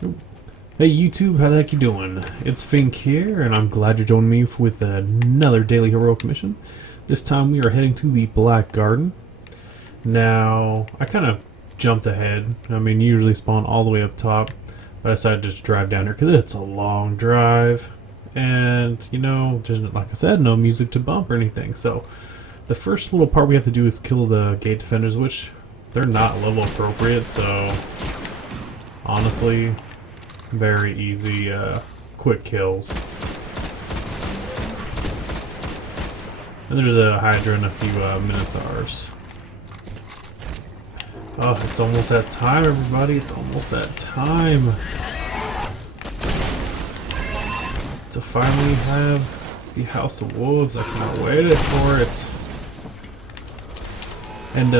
Hey YouTube, how the heck you doing? It's Fink here, and I'm glad you're joining me with another daily heroic mission. This time we are heading to the Black Garden. Now, I kind of jumped ahead. I mean, you usually spawn all the way up top, but I decided to just drive down here because it's a long drive. And, you know, there's, like I said, no music to bump or anything. So, the first little part we have to do is kill the gate defenders, which they're not level appropriate, so honestly, very easy, quick kills. And there's a Hydra and a few Minotaurs. Oh, it's almost that time, everybody. It's almost that time to finally have the House of Wolves. I cannot wait for it. And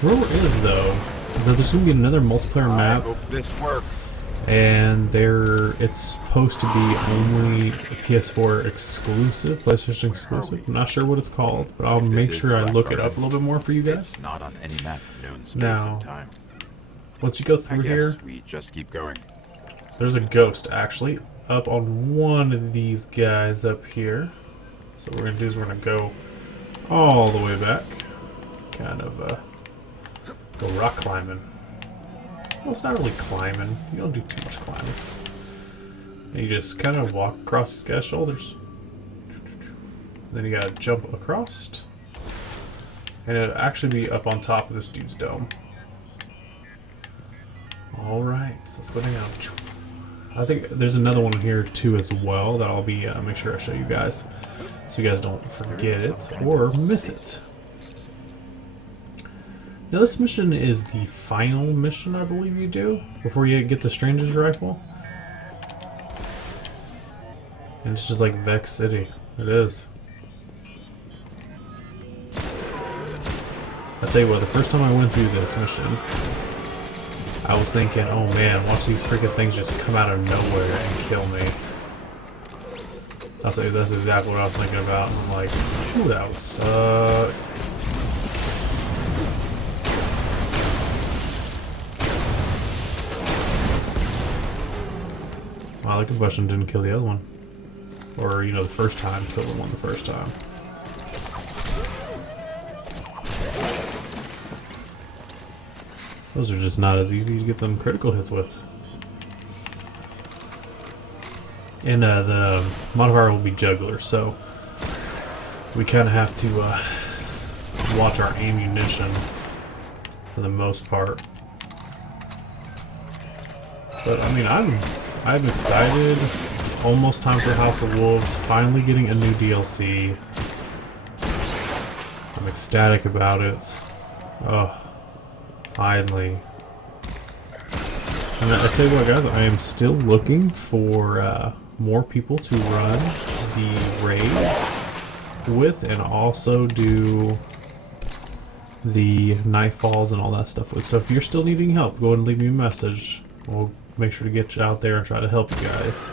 rumor is though is that there's gonna be another multiplayer map. I hope this works. And it's supposed to be only PS4 exclusive, PlayStation exclusive. I'm not sure what it's called, but I'll make sure I look it up a little bit more for you guys. It's not on any map known space Now, and time. Once you go through here, we just keep going. there's a ghost actually up on one of these guys up here. So what we're gonna do is we're gonna go all the way back, kind of go rock climbing. Well, it's not really climbing. You don't do too much climbing. And you just kind of walk across this guy's shoulders. Then you gotta jump across. And it'll actually be up on top of this dude's dome. Alright, let's go down. I think there's another one here too as well that I'll be make sure I show you guys, so you guys don't forget it or miss it. Now this mission is the final mission, I believe you do, before you get the Stranger's Rifle. And it's just like Vex City. It is. I'll tell you what, the first time I went through this mission, I was thinking, oh man, watch these freaking things just come out of nowhere and kill me. I'll say that's exactly what I was thinking about. I'm like, phew, that would suck. Wow, the combustion didn't kill the other one. Or, you know, the first time, killed the one the first time. Those are just not as easy to get them critical hits with. And the modifier will be Juggler, so we kind of have to watch our ammunition for the most part. But, I mean, I'm excited. It's almost time for House of Wolves, finally getting a new DLC. I'm ecstatic about it. Oh, finally. And I tell you what guys, I am still looking for more people to run the raids with and also do the Nightfalls and all that stuff with. So if you're still needing help, go ahead and leave me a message. We'll make sure to get you out there and try to help you guys.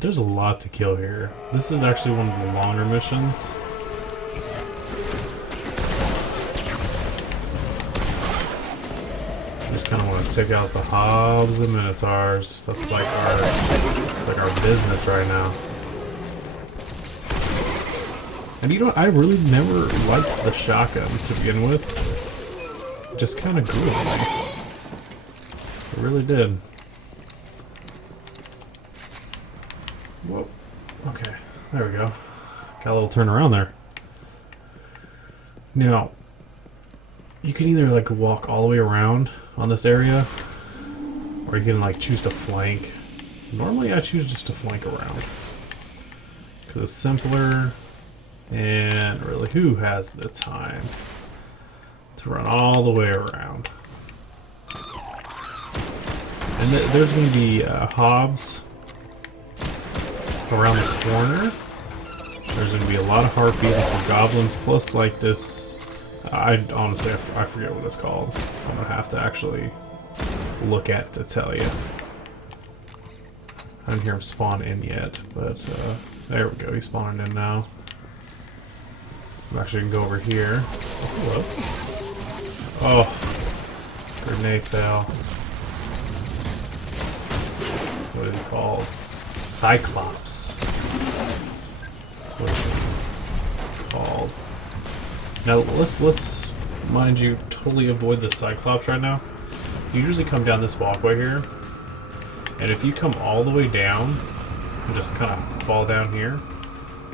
There's a lot to kill here. This is actually one of the longer missions. Just kind of want to take out the Hobbs and Minotaurs. That's like our business right now. And you know what? I really never liked the shotgun to begin with. It just kind of grew on me. It really did. Whoa. Okay. There we go. Got a little turn around there. Now, you can either like walk all the way around on this area, or you can like choose to flank. Normally I choose just to flank around, because it's simpler, and really who has the time to run all the way around? And there's going to be Hobbs around the corner. There's going to be a lot of harpies and some goblins, plus like this, I honestly, I forget what it's called. I'm going to have to actually look at it to tell you. I didn't hear him spawn in yet, but There we go, he's spawning in now. I'm actually gonna go over here. Oh, hello. Oh, grenade fail. What is it called? Cyclops. What is it called? Now let's mind you totally avoid the Cyclops right now. You usually come down this walkway here, and if you come all the way down and just kind of fall down here,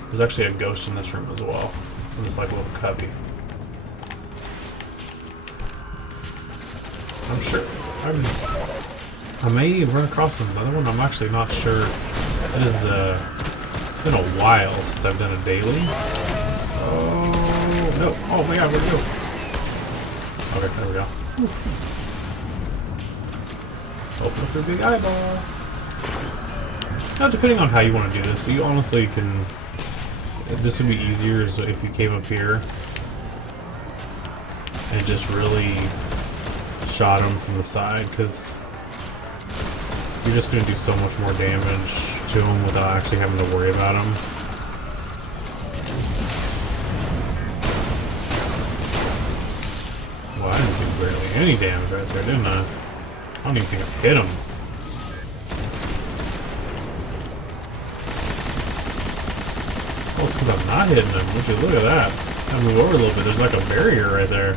there's actually a ghost in this room as well. In this like little cubby. I'm sure I may run across another one. I'm actually not sure. It has been a while since I've done a daily. Oh no! Oh my god, where'd it go? Okay, there we go. Open up your big eyeball. Now, depending on how you want to do this, you honestly can. This would be easier if you came up here and just really shot him from the side, because you're just going to do so much more damage to him without actually having to worry about him. Well, I didn't do barely any damage right there, didn't I? I don't even think I hit him. Oh, it's because I'm not hitting him. Would you look at that? I move over a little bit. There's like a barrier right there.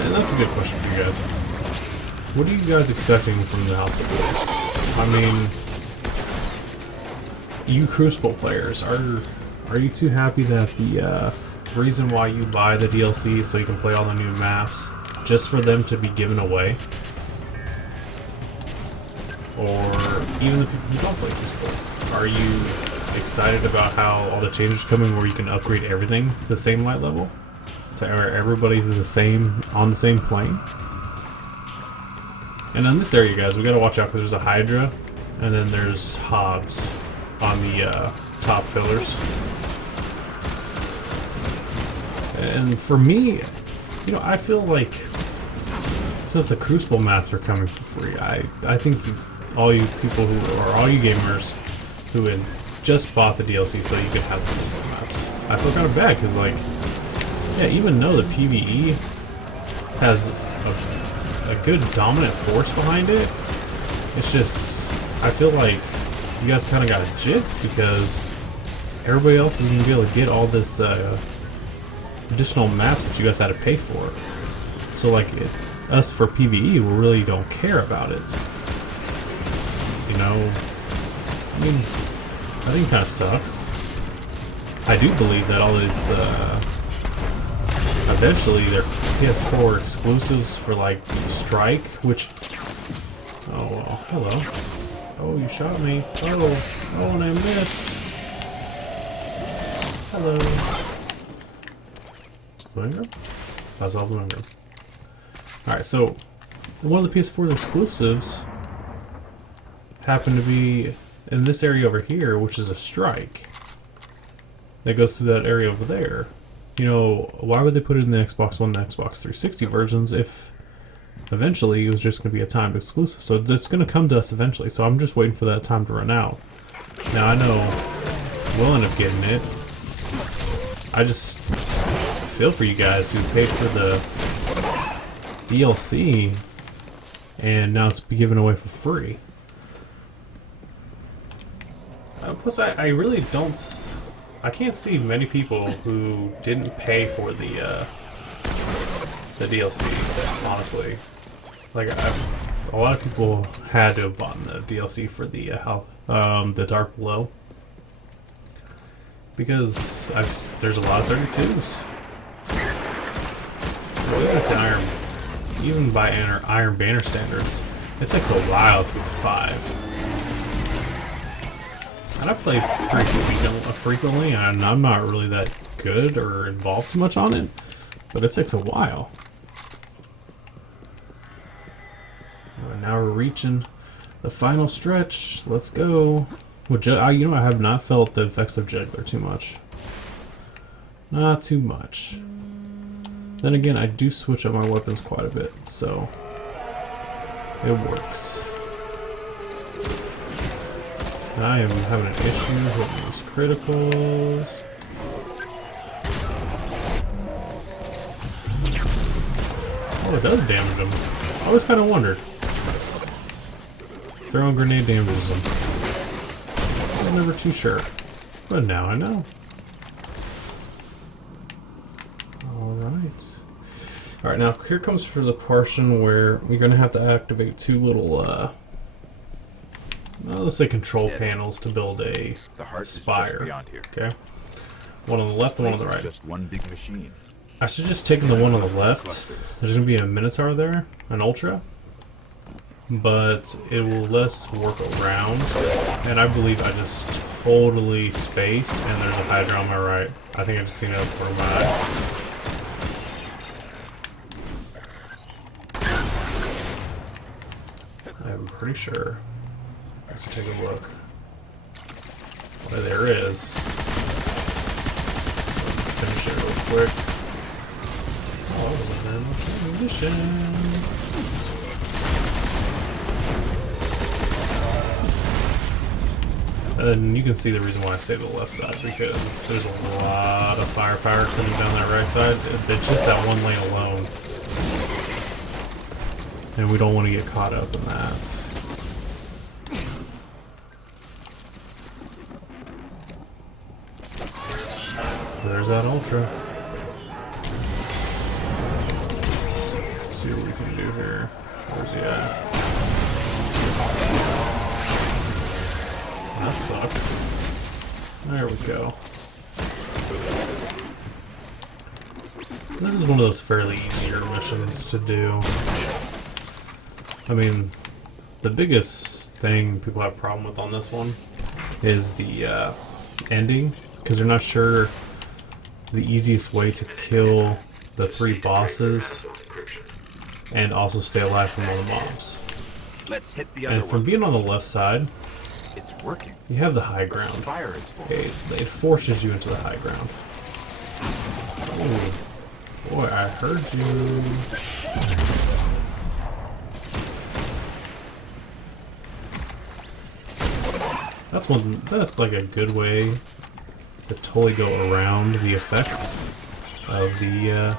And that's a good question for you guys. What are you guys expecting from the House of Blades? I mean, you Crucible players, are you too happy that the reason why you buy the DLC so you can play all the new maps just for them to be given away? Or even if you don't play Crucible, are you excited about how all the changes are coming where you can upgrade everything to the same light level? To where everybody's on the same plane? And in this area, guys, we gotta watch out because there's a Hydra and then there's Hobbs on the top pillars. And for me, you know, I feel like since the Crucible maps are coming for free, I think all you people all you gamers who had just bought the DLC so you could have the Crucible maps, I feel kind of bad because, like, yeah, even though the PvE has a good dominant force behind it, it's just, I feel like you guys kind of got a jip because everybody else is going to be able to get all this additional maps that you guys had to pay for. So, like, us for PvE, we really don't care about it. You know, I mean, I think it kind of sucks. I do believe that all these, eventually they're PS4 exclusives for, like, Strike, which, oh, well, hello. Oh, you shot me. Oh, and I missed. Hello. Window? That's all the window. Alright, so one of the PS4 exclusives happened to be in this area over here, which is a Strike that goes through that area over there. You know, why would they put it in the Xbox One and Xbox 360 versions if eventually it was just going to be a timed exclusive? So it's going to come to us eventually, so I'm just waiting for that time to run out. Now, I know we'll end up getting it. I just feel for you guys who paid for the DLC and now it's given away for free. Plus, I really don't... I can't see many people who didn't pay for the DLC, honestly. Like, a lot of people had to have bought the DLC for the Dark Below. Because there's a lot of 32s. Well, even by Iron Banner standards, it takes a while to get to 5. And I play pretty frequently, and I'm not really that good or involved too much on it, but it takes a while. And now we're reaching the final stretch. Let's go. Well, you know, I have not felt the effects of Juggler too much. Not too much. Then again, I do switch up my weapons quite a bit, so It works. And I am having an issue with these criticals. Oh, it does damage them. I always kind of wondered. Throwing grenade damages them. I'm never too sure. But now I know. Alright. Alright, now here comes for the portion where you're going to have to activate two little, well, let's say control panels to build a spire. Okay? One on the left and one on the right. Just one big machine. I should just take the one on the left. There's going to be a Minotaur there, an Ultra. But it will let us work around. And I believe I just totally spaced, and there's a Hydra on my right. I think I've just seen it up for my eye. I'm pretty sure. Let's take a look. Well, there it is. Finish it real quick. Oh, then condition. And you can see the reason why I say the left side, because there's a lot of firepower coming down that right side. It's just that one lane alone. And we don't want to get caught up in that. There's that Ultra. Let's see what we can do here. Where's he at? That sucked. There we go. This is one of those fairly easier missions to do. I mean, the biggest thing people have a problem with on this one is the ending, because they're not sure the easiest way to kill the 3 bosses and also stay alive from all the mobs. Let's hit the other and from being on the left side, it's working. You have the high ground. The spire is full. Okay, it forces you into the high ground. Ooh. Boy, I heard you. That's like a good way to totally go around the effects of the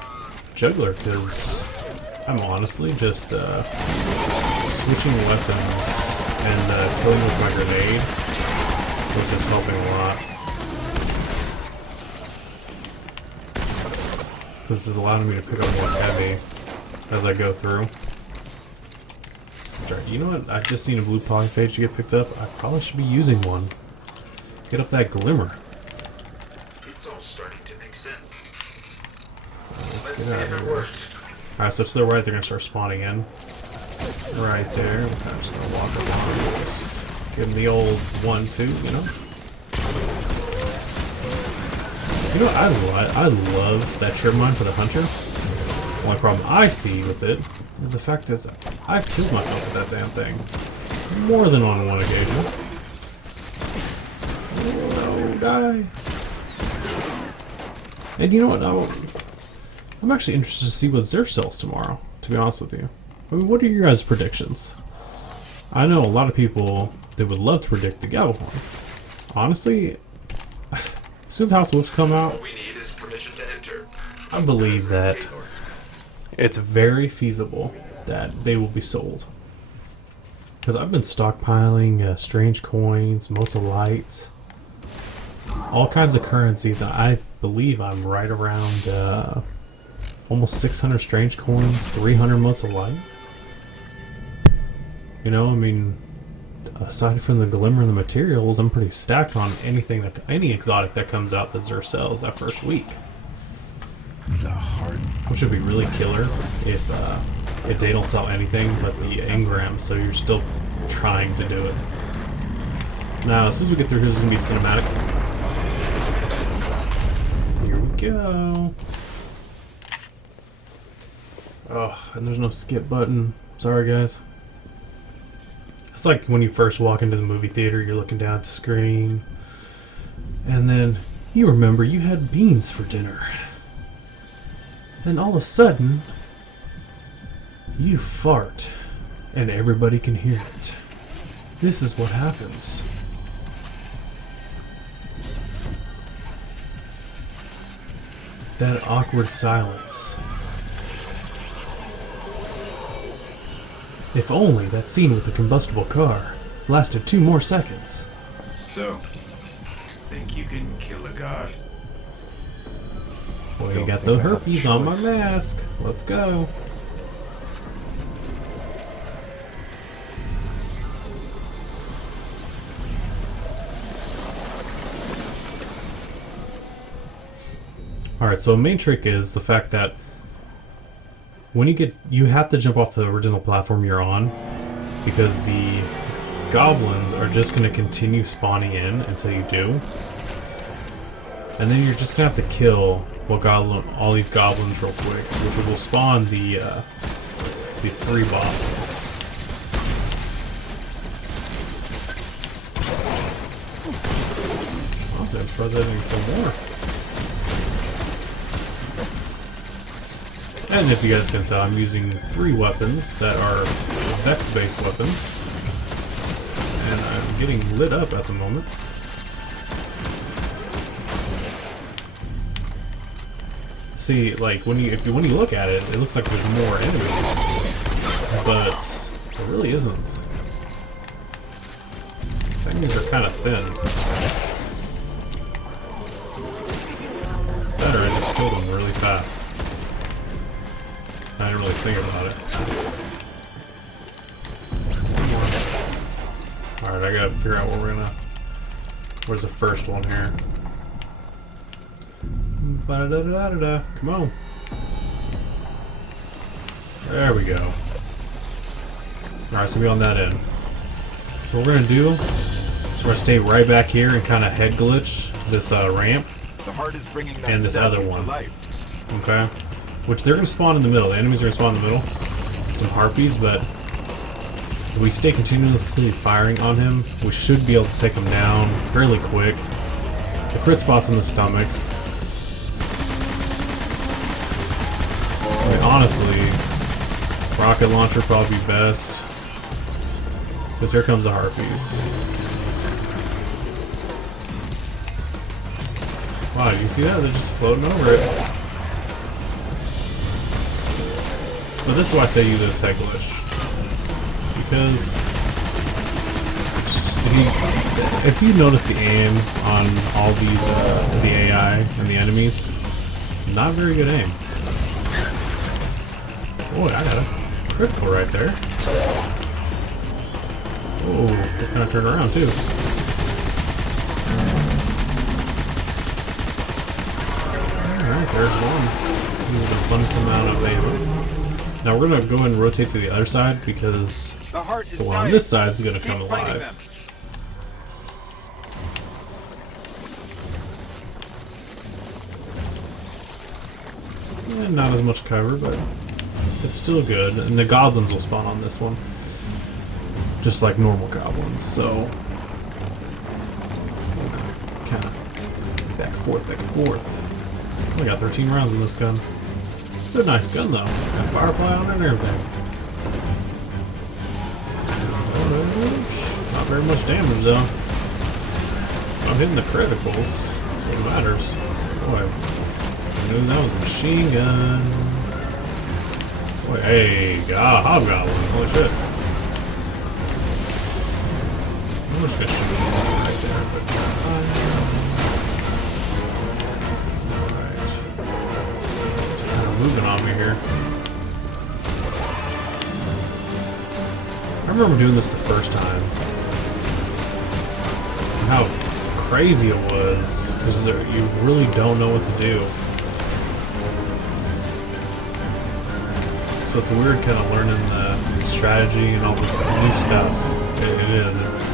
juggler, because I'm honestly just switching weapons and killing with my grenade was just helping a lot. This is allowing me to pick up more heavy as I go through. You know what? I've just seen a blue polyphage get picked up. I probably should be using one. Get up that glimmer. It's all starting to make sense. Let's get out of here. Alright, so to the right, they're going to start spawning in. Right there. We're kind of just going to walk along. Give them the old 1-2, you know? You know what I love that trip mine for the hunter. The only problem I see with it is the fact is I've killed myself with that damn thing. More than on one occasion. No, die. And you know what? I'm actually interested to see what Xur sells tomorrow, to be honest with you. I mean, what are your guys' predictions? I know a lot of people that would love to predict the Gabahorn. Honestly, as soon as House of Wolves come out, All we need is permission to enter. I believe that it's very feasible that they will be sold. Because I've been stockpiling strange coins, motes of light, all kinds of currencies, and I believe I'm right around almost 600 strange coins, 300 motes of light. You know, I mean, aside from the glimmer and the materials, I'm pretty stacked on any exotic that comes out that Xur sells that first week. Which would be really killer if they don't sell anything but the engrams, so you're still trying to do it. Now, as soon as we get through here, there's going to be cinematic. Here we go. Oh, and there's no skip button. Sorry, guys. It's like when you first walk into the movie theater, you're looking down at the screen, and then you remember you had beans for dinner. Then all of a sudden, you fart. and everybody can hear it. This is what happens. That awkward silence. If only that scene with the combustible car lasted 2 more seconds. So, think you can kill a god? Well, you Don't got think the I have a herpes on my choice. mask. Let's go. Alright, so the main trick is the fact that when you have to jump off the original platform you're on, because the goblins are just going to continue spawning in until you do. And then you're just going to have to kill all these goblins real quick, which will spawn the 3 bosses. I'll then throw that in for more. And if you guys can tell, I'm using 3 weapons that are Vex-based weapons. And I'm getting lit up at the moment. See, like when you look at it, it looks like there's more enemies, but there really isn't. Enemies are kind of thin. Better, I just killed them really fast. I didn't really think about it. Alright, I gotta figure out where's the first one here. Ba-da-da-da-da-da. Come on. There we go. Alright, so we're on that end. So what we're gonna do is we're gonna stay right back here and kind of head glitch this ramp The heart is bringing that and this other statue to one. life. Okay? Which they're gonna spawn in the middle. The enemies are gonna spawn in the middle. Some harpies, but if we stay continuously firing on him, we should be able to take him down fairly quick. The crit spot's in the stomach. I mean, honestly, rocket launcher probably best. Because here comes the harpies. Wow, you see that? They're just floating over it. But this is why I say use this head glitch. Because if you notice the aim on all these, the AI and the enemies, not very good aim. Boy, I got a critical right there. Oh, they're kind of turn around too. Alright, there's one. Use a bunch amount of ammo. Now we're gonna go and rotate to the other side because The heart is the one on dying. this side is gonna Keep come fighting alive. them. Not as much cover, but it's still good. And the goblins will spawn on this one. Just like normal goblins, so kind of back and forth, back and forth. I got 13 rounds in this gun. It's a nice gun though. Got firefly on it and everything. Not very much damage though. I'm hitting the criticals. What matters. Boy, I knew that was a machine gun. Boy, hey, hobgoblin. Holy shit. I'm just gonna shoot him right there, but alright. Kind of moving on me here. I remember doing this the first time. And how crazy it was, because you really don't know what to do. So it's weird kind of learning the strategy and all this new stuff. It is. It's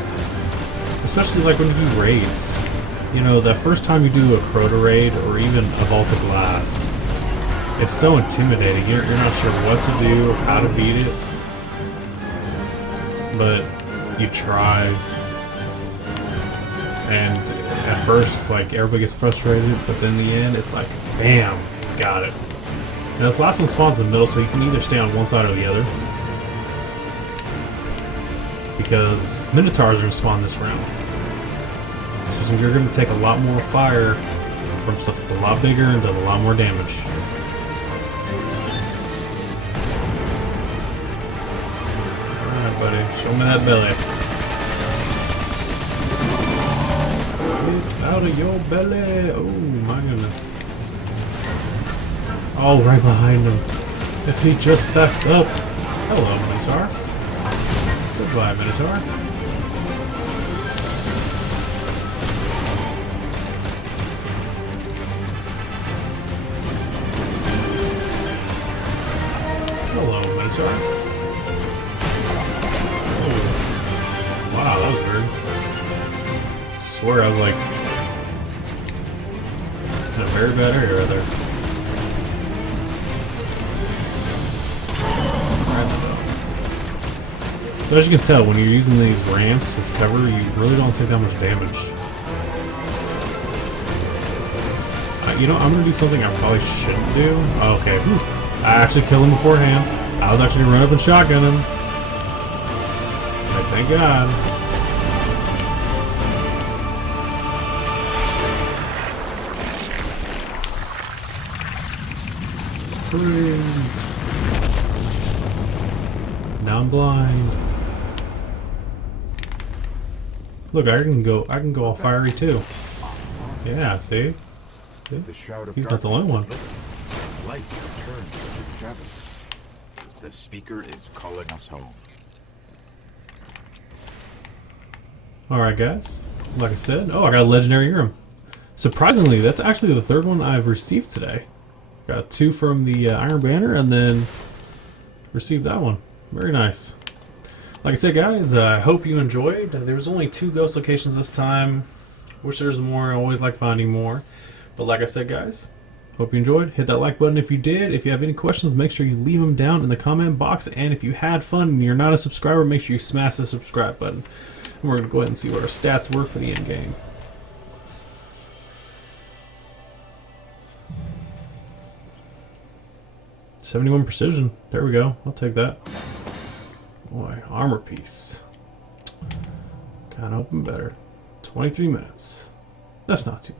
especially like when you do raids. You know, the first time you do a proto raid or even a vaulted glass, it's so intimidating. You're not sure what to do or how to beat it. But you try, and at first, like, everybody gets frustrated, but then in the end, it's like, bam, got it. Now this last one spawns in the middle, so you can either stay on one side or the other. because Minotaurs are going to spawn this round. So you're going to take a lot more fire from stuff that's a lot bigger and does a lot more damage. Alright, buddy. Show me that belly. Get out of your belly! Oh my goodness. Oh, right behind him. If he just backs up. Hello, Minotaur. Goodbye, Minotaur. Hello, Minotaur. Oh. Wow, that was weird. I swear I was like in a very bad area right there. So as you can tell, when you're using these ramps as cover, you really don't take that much damage. You know, I'm going to do something I probably shouldn't do. Oh, okay, whew. I actually killed him beforehand. I was actually going to run up and shotgun him. Like, thank God. Freeze. Now I'm blind. Look, I can go all fiery too. Yeah, see? The shroud of He's not the only one. Light returns to the cabin. The speaker is calling us home. Alright guys, like I said, oh, I got a legendary Urim. Surprisingly, that's actually the third one I've received today. Got 2 from the Iron Banner and then received that one. Very nice. Like I said guys, I hope you enjoyed. There was only 2 ghost locations this time. Wish there was more, I always like finding more. But like I said guys, hope you enjoyed. Hit that like button if you did. If you have any questions, make sure you leave them down in the comment box. And if you had fun and you're not a subscriber, make sure you smash the subscribe button. And we're going to go ahead and see what our stats were for the end game. .71 precision. There we go. I'll take that. Boy, armor piece. Kind of open better. 23 minutes. That's not too